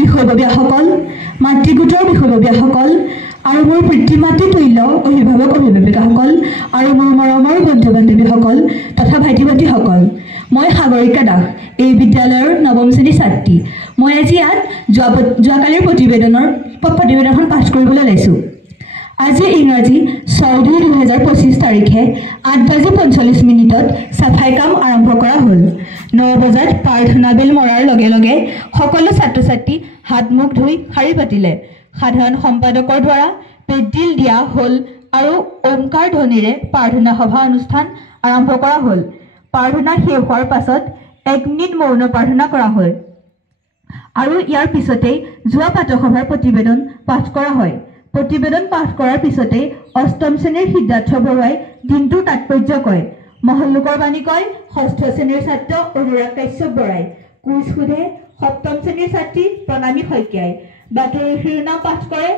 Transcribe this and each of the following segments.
বিষয়ববীয়াসকল, মাতৃগোটৰ বিষয়ববীয়াসকল আৰু মোৰ পিতৃ মাতৃ তুল্য অভিভাৱক অভিভাৱিকাসকল আৰু মোৰ মৰমৰ বন্ধু বান্ধৱীসকল তথা ভাইটি ভণ্টিসকল, মই সাগৰিকা দাস, এই বিদ্যালয়ৰ নৱম শ্ৰেণীৰ ছাত্ৰী। মই আজি ইয়াত যোৱাকালিৰ প্ৰতিবেদনখন পাঠ কৰিবলৈ ওলাইছোঁ। আজি ইংৰাজী 6/2/2025 তাৰিখে 8:45 চাফাই কাম আৰম্ভ কৰা হ'ল। 9 বজাত প্ৰাৰ্থনা বেল মৰাৰ লগে লগে সকলো ছাত্ৰ ছাত্ৰী হাত মুখ ধুই শাৰী পাতিলে। সাধাৰণ সম্পাদকৰ দ্বাৰা পেডিল দিয়া হ'ল আৰু ওমকাৰ ধ্বনিৰে প্ৰাৰ্থনা সভা অনুষ্ঠান আৰম্ভ কৰা হ'ল। প্ৰাৰ্থনা শেষ হোৱাৰ পাছত 1 মিনিট মৌন প্ৰাৰ্থনা কৰা হয় আৰু ইয়াৰ পিছতেই যোৱা পাঠসভাৰ প্ৰতিবেদন পাঠ কৰা হয়। প্ৰতিবেদন পাঠ কৰাৰ পিছতে 8ম শ্ৰেণীৰ সিদ্ধাৰ্থ বৰুৱাই দিনটোৰ তাৎপৰ্য কয়। মহল্লোকৰ বাণী কয় 6ষ্ঠ শ্ৰেণীৰ ছাত্ৰ অনুৰাগ কাশ্যপ বৰাই। কুইজ সোধে 7ম শ্ৰেণীৰ ছাত্ৰী প্ৰণামী শইকীয়াই। বাতৰিৰ শিৰোনাম পাঠ কৰে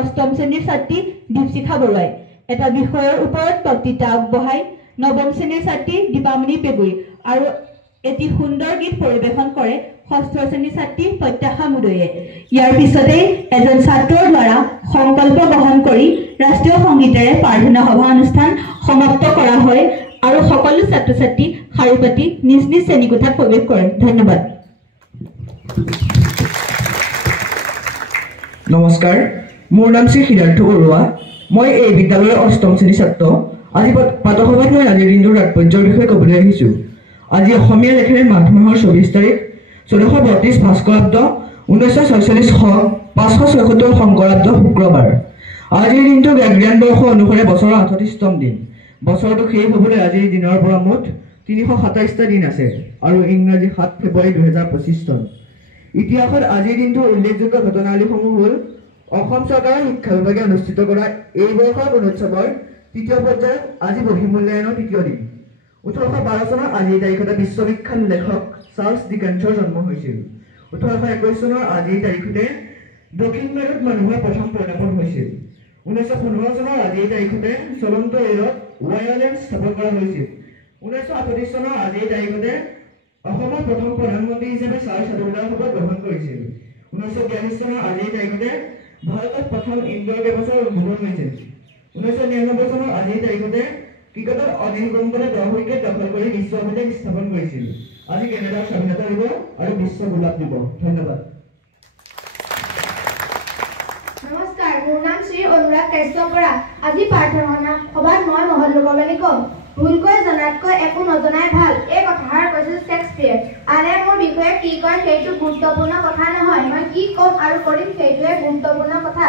8ম শ্ৰেণীৰ ছাত্ৰী দীপশিখা বৰুৱাই। এটা বিষয়ৰ ওপৰত বক্তৃতা আগবঢ়াই 9ম শ্ৰেণীৰ ছাত্ৰী দীপামণি পেগুৰি আৰু এটি সুন্দৰ গীত পৰিৱেশন কৰে 6ষ্ঠ শ্ৰেণীৰ ছাত্ৰী প্ৰত্যাশা মুদৈয়ে। ইয়াৰ পিছতেই এজন ছাত্ৰৰ দ্বাৰা সংকল্প গ্ৰহণ কৰি ৰাষ্ট্ৰীয় সংগীতেৰে প্ৰাৰ্থনা সভা অনুষ্ঠান সমাপ্ত কৰা হয় আৰু সকলো ছাত্ৰ ছাত্ৰী শাৰী পাতি নিজ নিজ শ্ৰেণীকোঠাত প্ৰৱেশ কৰে। ধন্যবাদ। নমস্কাৰ, মোৰ নাম শ্ৰী সিদ্ধাৰ্থ বৰুৱা। মই এই বিদ্যালয়ৰ 8ম শ্ৰেণীৰ ছাত্ৰ। আজি পাঠসভাত মই আজিৰ দিনটোৰ তাৎপৰ্যৰ বিষয়ে ক'বলৈ আহিছোঁ। আজি অসমীয়া লেখেৰে মাঘ মাহৰ 24 তাৰিখ 1432 ভাস্কৰাব্দ 1946 576 শংকৰাব্দ শুক্ৰবাৰ। আজিৰ দিনটো গ্ৰেগৰিয়ান বৰ্ষ অনুসাৰে বছৰৰ 38তম দিন। বছৰটো শেষ হ'বলৈ আজিৰ দিনৰ পৰা মুঠ 327টা দিন আছে আৰু ইংৰাজী 7 ফেব্ৰুৱাৰী 2025 চন। ইতিহাসত আজিৰ দিনটোৰ উল্লেখযোগ্য ঘটনাৱলীসমূহ হ'ল অসম চৰকাৰৰ শিক্ষা বিভাগে অনুষ্ঠিত কৰা এই বৰ্ষৰ গুণোৎসৱৰ 3য় পৰ্যায়ত আজি বহিমূল্যায়নৰ 3য় দিন। 1812 চনৰ আজিৰ তাৰিখতে বিশ্ববিখ্যাত লেখক চাৰ্লছ ডিকেন্সৰ জন্ম হৈছিল। 1821 চনৰ আজিৰ তাৰিখতে দক্ষিণ মেৰুত মানুহৰ প্ৰথম পদাৰ্পণ হৈছিল। 1915 চনৰ আজিৰ তাৰিখতে চলন্ত ৰেলত ৱায়াৰলেছ স্থাপন কৰা হৈছিল। 1938 চনৰ আজিৰ তাৰিখতে অসমৰ প্ৰথম প্ৰধানমন্ত্ৰী হিচাপে ছাৰ ছাদুল্লাহ শপত গ্ৰহণ কৰিছিল। 1942 চনৰ আজিৰ তাৰিখতে ভাৰতত প্ৰথম ইনড'ৰ গেমছৰ উদ্বোধন হৈছিল। 1999 চনৰ আজিৰ তাৰিখতে ক্ৰিকেটত অনিল কুম্বলে 10 উইকেট দখল কৰি বিশ্ব অভিলেখ স্থাপন কৰিছিল। আজি কেনেডাৰ স্বাধীনতা দিৱস আৰু বিশ্ব গোলাপ দিৱস। ধন্যবাদ। নমস্কাৰ, মোৰ নাম শ্ৰী অনুৰাগ কাশ্যপ বৰা। আজি প্ৰাৰ্থনা সভাত মই মহল্লোকৰ বাণী ক'ম। ভুলকৈ জনাতকৈ একো নজনাই ভাল, এই কথাষাৰ কৈছিল শ্বেক্সপিয়েৰ। আনে মোৰ বিষয়ে কি কয় সেইটো গুৰুত্বপূৰ্ণ কথা নহয়, মই কি ক'ম আৰু কৰিম সেইটোৱে গুৰুত্বপূৰ্ণ কথা।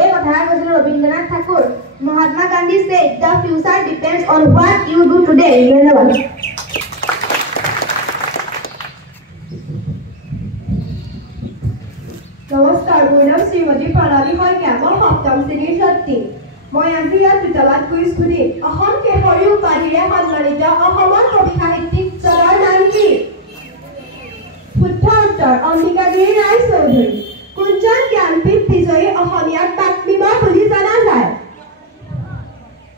এই কথাষাৰ কৈছিল Rabindranath Thakur. Mahatma Gandhi said the future depends on what you do today. ধন্যবাদ। নমস্কাৰ, মোৰ নাম শ্ৰীমতী প্ৰণালী শইকীয়া। মই 7ম শ্ৰেণীৰ ছাত্ৰী। মই আজি ইয়াত দুটামান কুইজ সুধিম। অসম কেশৰী উপাধিৰে সন্মানিত অসমৰ কবি সাহিত্যিকজনৰ নাম কি? শুদ্ধ উত্তৰ অম্বিকাগিৰি ৰায়চৌধুৰী। কোনজন জ্ঞানপীঠ বিজয়ী অসমীয়াক তাকমিমা বুলি জনা যায়?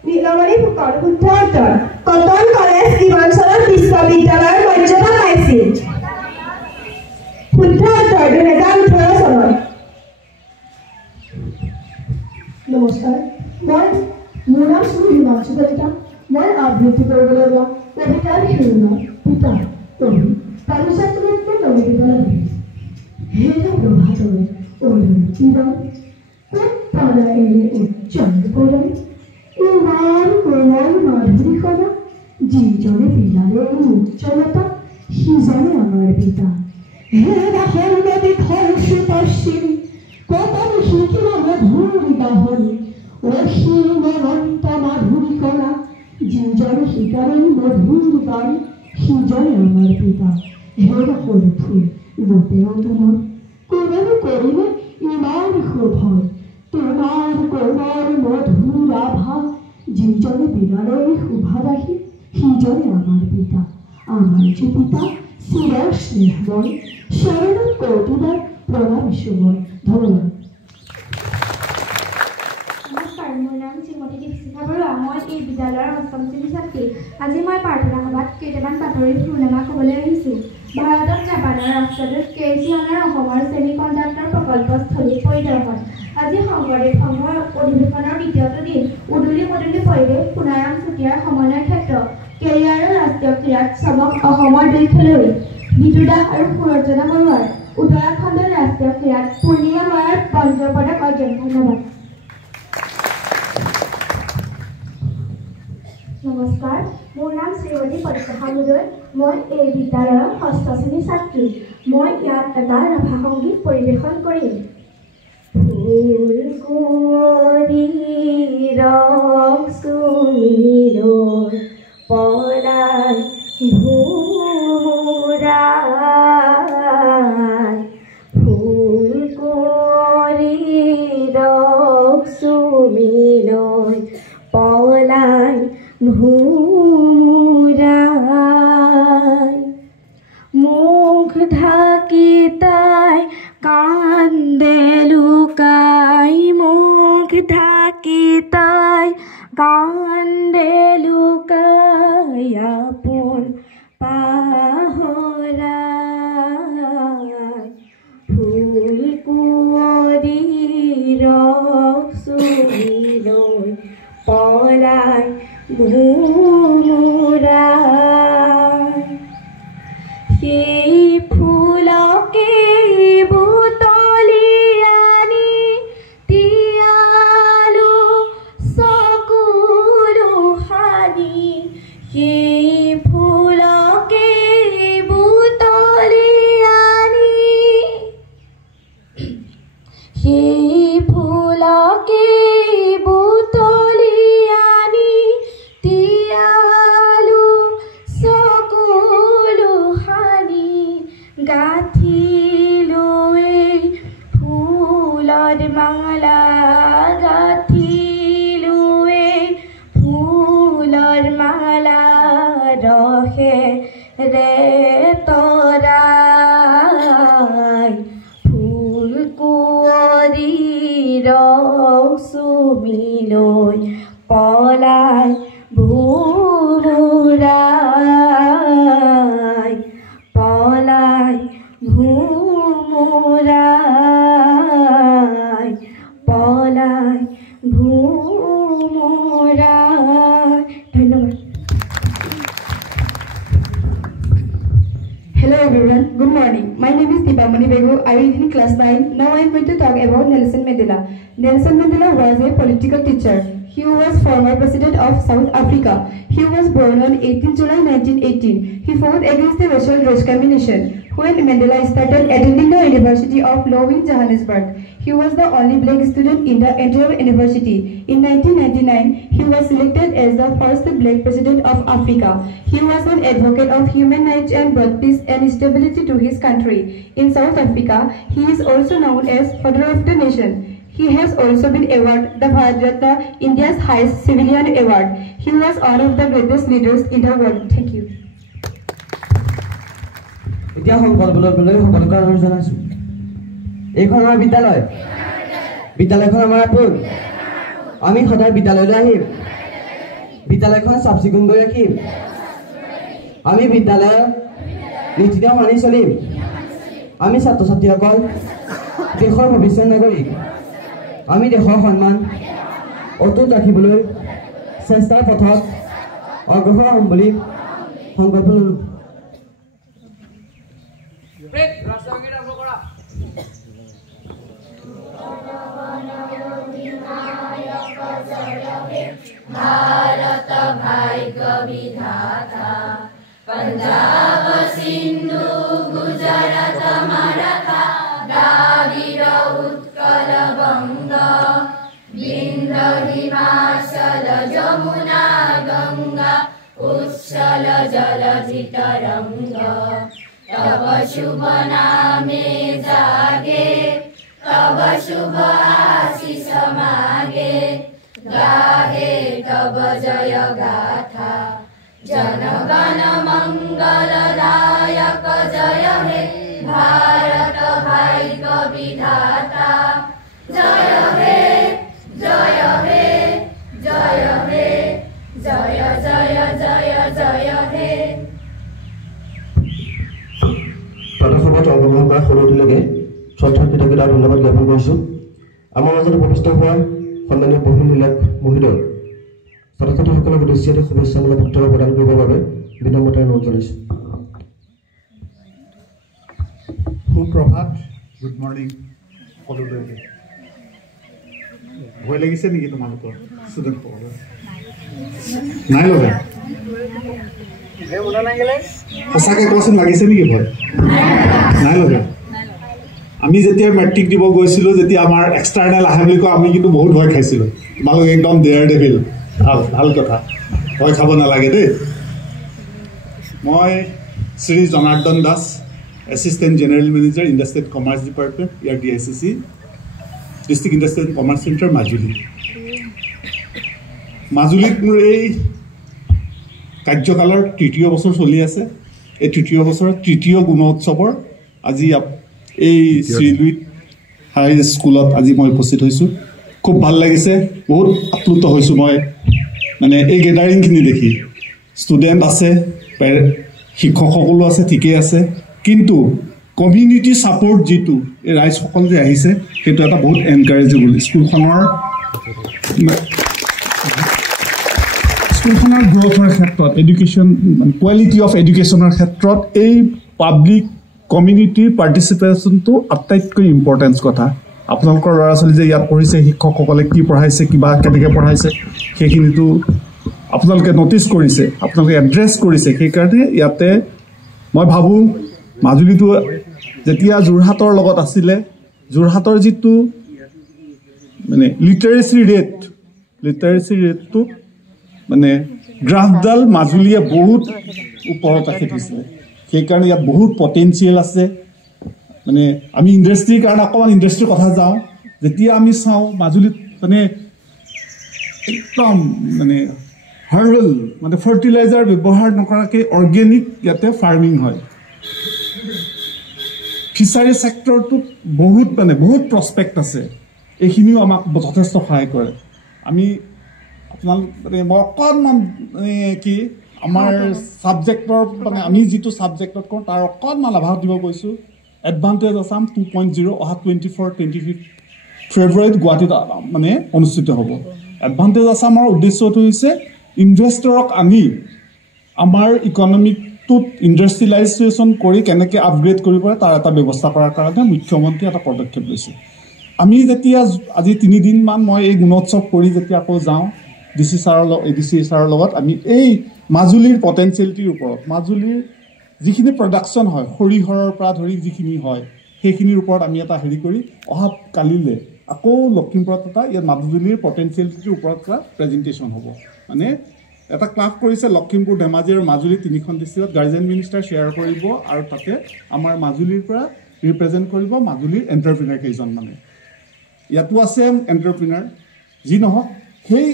নীলমণি ফুকন। শুদ্ধ উত্তৰ। কটন কলেজ কিমান চনত বিশ্ববিদ্যালয়ৰ মৰ্যাদা পাইছিল? শুদ্ধ উত্তৰ 2018 চনত। নমস্কাৰ, মোৰ নাম শ্ৰী হিমাংশু কলিতা। মই আবৃত্তি কৰিবলৈ লোৱা কবিতাৰ শিৰোনাম পিতা কবি তালুচাতুলতকৈ কবি দিব লাগে। হেৰা প্ৰভাতৰে অৰুণিৰণ কোন পাৰা এৰে উজ্জ্বল কৰে ইমান কোমল মাধুৰীখনা যিজনে বিলালে এই উজ্জ্বলতা সিজনে আমাৰ পিতা। হেৰা সৰ্বদি খৰচি পশ্চিম কটন শিকিলা মধুৰ গাহৰি অসীম অনন্ত মাধুৰী কলা যিজনে শিকাৰে মধুৰ গান সিজনে আমাৰ পিতা। হেৰা সৰু ফুল গোটেও তোমাৰ কোনেনো কৰিলে ইমান শোভন তোমাৰ কোমল মধুৰ আভা যিজনে বিলালে শোভা ৰাখি সিজনে আমাৰ পিতা। আমাৰ যে পিতা চিৰ স্নেহময় শৰণত কৌতুকৰ প্ৰণামিছোময়। ধন্যবাদ। নমস্কাৰ, মোৰ নাম শ্ৰীমতী দীপশিখা বৰুৱা। মই এই বিদ্যালয়ৰ 8ম শ্ৰেণীৰ ছাত্ৰী। আজি মই প্ৰাৰ্থনা সভাত কেইটামান বাতৰিৰ শিৰোনামা ক'বলৈ আহিছোঁ। ভাৰতত জাপানৰ ৰাষ্ট্ৰদূত কেইচি অনাৰ অসমৰ ছেমিকণ্ডাক্টৰ প্ৰকল্পস্থলী পৰিদৰ্শন। আজি শংকৰদেৱ সংঘৰ অধিৱেশনৰ দ্বিতীয়টো দিন উদুলি মদুলি পৰিৱেশ সোণাৰাম চুতীয়াৰ সমন্বয় ক্ষেত্ৰ কেৰিয়াৰৰ ৰাষ্ট্ৰীয় ক্ৰীড়াত চমক অসমৰ দুই খেলুৱৈ বিজু দাস আৰু সুৰঞ্জনা বৰুৱাৰ উত্তৰাখণ্ডৰ ৰাষ্ট্ৰীয় ক্ৰীড়াত পূৰ্ণিমা বৰাৰ ব্ৰঞ্জৰ পদক অৰ্জন। ধন্যবাদ। নমস্কাৰ, মোৰ নাম শ্ৰীমতী পদ্মা মুদৈ। মই এই বিদ্যালয়ৰ ৬ষ্ঠ শ্ৰেণীৰ ছাত্ৰী। মই ইয়াত এটা ৰাভা সংগীত পৰিৱেশন কৰিম। ফুল কুঁৱৰী ৰং সুমিৰৈ পলাই ভোমোৰাই, ফুল কুঁৱৰী ৰং সুমিৰৈ পলাই ভোমোৰাই, মুখ ঢাকি তাই কান্দে লুকাই, মুখ ঢাকি তাই কান্দে লুকাই, আপোন পাহৰাই, ফুল কুঁৱৰী ৰং সুমিৰৈ পলাই ভোমোৰাই, সেই ফুলকে বুটলি আনি তিয়ালো চকুলো সানি, সেই ফুলকে বুটলি আনি, সেই ফুলকে বুটলি আনি তিয়ালো চকুলো সানি, গাঁঠিলো এই ফুলৰ মালা, গাঁঠিলো এই ফুলৰ মালা, ৰসেৰে তৰাই, ফুল কুঁৱৰী ৰং সুমিৰৈ পলাই ভোমোৰাই, পলাই ভোমোৰাই, পলাই ভোমোৰাই। ধন্যবাদ। Hello everyone, good morning. My name is Deepamani Begu. I read in class 9. Now I am going to talk about Nelson Mandela. Nelson Mandela was a political teacher. He was former president of South Africa. He was born on 18 July 1918. He fought against the racial discrimination. When Mandela started attending the University of Law in Johannesburg, he was the only black student in the entire university. In 1999, he was selected as the first black president of Africa. He was an advocate of human rights and brought peace and stability to his country. In South Africa, he is also known as Father of the Nation. He has also been awarded the Bharat Ratna, India's highest civilian award. He was one of the greatest leaders in the world. Thank you. এতিয়া সংকল্পলৈ সকলোকে অনুৰোধ জনাইছো। এইখন আমাৰ বিদ্যালয়, বিদ্যালয়খন আমাৰ আপোন। আমি সদায় বিদ্যালয়লৈ আহিম, বিদ্যালয়খন চাফ চিকুণ কৰি ৰাখিম। আমি বিদ্যালয়ৰ নীতি নিয়ম মানি চলিম। আমি ছাত্ৰ ছাত্ৰীসকল দেশৰ ভৱিষ্যত নাগৰিক। আমি দেশৰ সন্মান অটুট ৰাখিবলৈ চেষ্টাৰ পথত অগ্ৰসৰ হ'ম বুলি সংকল্প ল'লোঁ। भारत भाग्य विधाता, पंजाब सिंधु गुजरात मराठा, द्राविड़ उत्कल बंग, विंध्य हिमाचल जमुना गंगा, उच्छल जलधि तरंग, तब शुभ नामे जागे, तब शुभ आशीष मागे, गाहे तब जय गाथा, जनगण मंगलदायक जय हे भारत भाग्य विधाता, जय हे जय हे जय हे जय जय जय जय हे। পদসভাত অংশগ্ৰহণ কৰা সৰুটিলৈকে শ্ৰদ্ধা কৃতজ্ঞতা ধন্যবাদ জ্ঞাপন কৰিছোঁ। আমাৰ মাজত উপস্থিত হোৱা সন্মানীয় বহু নীলাক মহিলাৰ ছাত্ৰ ছাত্ৰীসকলক উদ্দেশ্যে শুভেচ্ছামূলক বক্তব্য প্ৰদান কৰিবৰ বাবে বিনম্ৰতাৰে অনুৰোধ জনাইছোঁ। সুপ্ৰভাত, গুড মৰ্ণিং সকলোলৈকে। ভয় লাগিছে নেকি তোমালোকৰ ষ্টুডেণ্টসকলৰ? নাই লগা? সঁচাকৈ কোৱাচোন, লাগিছে নেকি ভয়? নাই লগা? আমি যেতিয়া মেট্ৰিক দিব গৈছিলোঁ, যেতিয়া আমাৰ এক্সটাৰ্নেল আহে বুলি কয়, আমি কিন্তু বহুত ভয় খাইছিলোঁ। তোমালোক একদম ডেয়াৰ ডেভিল। ভাল কথা, ভয় খাব নালাগে দেই। মই Shri Janardan Das, assistant general manager industry and commerce department, year DICC, district industry and commerce centre, Majuli. মাজুলীত মোৰ এই কাৰ্যকালৰ ৩য় বছৰ চলি আছে। এই ৩য় বছৰৰ ৩য় গুণোৎসৱৰ আজি এই শ্ৰীলুইত হাই স্কুলত আজি মই উপস্থিত হৈছোঁ। খুব ভাল লাগিছে, বহুত আপ্লুত হৈছোঁ মই মানে এই গেডাৰিংখিনি দেখি। ষ্টুডেণ্ট আছে, শিক্ষকসকলো আছে, ঠিকেই আছে, কিন্তু কমিউনিটি ছাপৰ্ট যিটো এই ৰাইজসকল যে আহিছে, সেইটো এটা বহুত এনকাৰেজেবল। স্কুলখনৰ গ্ৰথৰ ক্ষেত্ৰত, এডুকেশ্যন কোৱালিটি অফ এডুকেশ্যনৰ ক্ষেত্ৰত এই পাব্লিক কমিউনিটিৰ পাৰ্টিচিপেশ্যনটো আটাইতকৈ ইম্পৰ্টেঞ্চ কথা। আপোনালোকৰ ল'ৰা ছোৱালী যে ইয়াত পঢ়িছে, শিক্ষকসকলে কি পঢ়াইছে, কিবা কেনেকৈ পঢ়াইছে, সেইখিনিতো আপোনালোকে ন'টিচ কৰিছে, আপোনালোকে এড্ৰেছ কৰিছে। সেইকাৰণে ইয়াতে মই ভাবোঁ মাজুলীটো যেতিয়া যোৰহাটৰ লগত আছিলে, যোৰহাটৰ যিটো মানে লিটাৰেচি ৰেটটো মানে গ্ৰাফডাল মাজুলীয়ে বহুত ওপৰত ৰাখি দিছিলে। সেইকাৰণে ইয়াত বহুত পটেঞ্চিয়েল আছে। মানে আমি ইণ্ডাষ্ট্ৰীৰ কাৰণে অকণমান ইণ্ডাষ্ট্ৰীৰ কথা যাওঁ, যেতিয়া আমি চাওঁ মাজুলীত মানে একদম মানে হাৰ্বেল মানে ফাৰ্টিলাইজাৰ ব্যৱহাৰ নকৰাকৈ অৰ্গেনিক ইয়াতে ফাৰ্মিং হয়। ফিচাৰী ছেক্টৰটোত বহুত প্ৰস্পেক্ট আছে। এইখিনিও আমাক যথেষ্ট সহায় কৰে। আমি মানে মই অকণমান কি আমাৰ ছাবজেক্টৰ মানে আমি যিটো ছাবজেক্টত কৰোঁ তাৰ অকণমান আভাস দিব গৈছোঁ। এডভান্টেজ আছাম 2.0 অহা 24-25 ফেব্ৰুৱাৰীত গুৱাহাটীত মানে অনুষ্ঠিত হ'ব। এডভান্টেজ আছামৰ উদ্দেশ্যটো হৈছে ইনভেষ্টৰক আনি আমাৰ ইকনমিকটোত ইণ্ডাষ্ট্ৰিয়েলাইজেশ্যন কৰি কেনেকৈ আপগ্ৰেড কৰিব পাৰে তাৰ এটা ব্যৱস্থা কৰাৰ কাৰণে মুখ্যমন্ত্ৰীয়ে এটা পদক্ষেপ লৈছে। আমি যেতিয়া আজি 3 দিনমান মই এই গুণোৎসৱ কৰি যেতিয়া আকৌ যাওঁ DC ছাৰৰ লগত, আমি এই মাজুলীৰ পটেঞ্চিয়েলিটিৰ ওপৰত, মাজুলীৰ যিখিনি প্ৰডাকশ্যন হয়, সৰিয়হৰ পৰা ধৰি যিখিনি হয়, সেইখিনিৰ ওপৰত আমি এটা হেৰি কৰি অহা কালিলৈ আকৌ লখিমপুৰত এটা ইয়াত মাজুলীৰ পটেঞ্চিয়েলিটিৰ ওপৰত এটা প্ৰেজেণ্টেশ্যন হ'ব। মানে এটা ক্লাব কৰিছে লখিমপুৰ, ধেমাজি আৰু মাজুলী 3খন ডিষ্ট্ৰিক্টত গাৰ্জেন মিনিষ্টাৰ শ্বেয়াৰ কৰিব, আৰু তাতে আমাৰ মাজুলীৰ পৰা ৰিপ্ৰেজেণ্ট কৰিব মাজুলীৰ এণ্টাৰপ্ৰিনাৰ কেইজন। মানে ইয়াতো আছে এণ্টাৰপ্ৰিনাৰ, যি নহওক সেই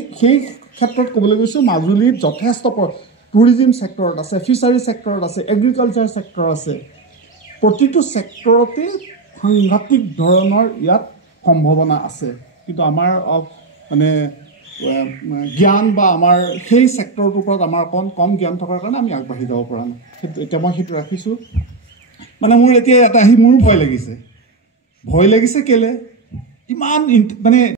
ক্ষেত্ৰত ক'বলৈ গৈছোঁ মাজুলীত যথেষ্ট টুৰিজিম ছেক্টৰত আছে, ফিচাৰী ছেক্টৰত আছে, এগ্ৰিকালচাৰ ছেক্টৰ আছে। প্ৰতিটো ছেক্টৰতে সাংঘাতিক ধৰণৰ ইয়াত সম্ভাৱনা আছে, কিন্তু আমাৰ মানে জ্ঞান বা আমাৰ সেই ছেক্টৰটোৰ ওপৰত আমাৰ অকণ কম জ্ঞান থকাৰ কাৰণে আমি আগবাঢ়ি যাব পৰা নাই। এতিয়া মই সেইটো ৰাখিছোঁ। মানে মোৰ এতিয়া এটা আহি মোৰ ভয় লাগিছে কেলে ইমান মানে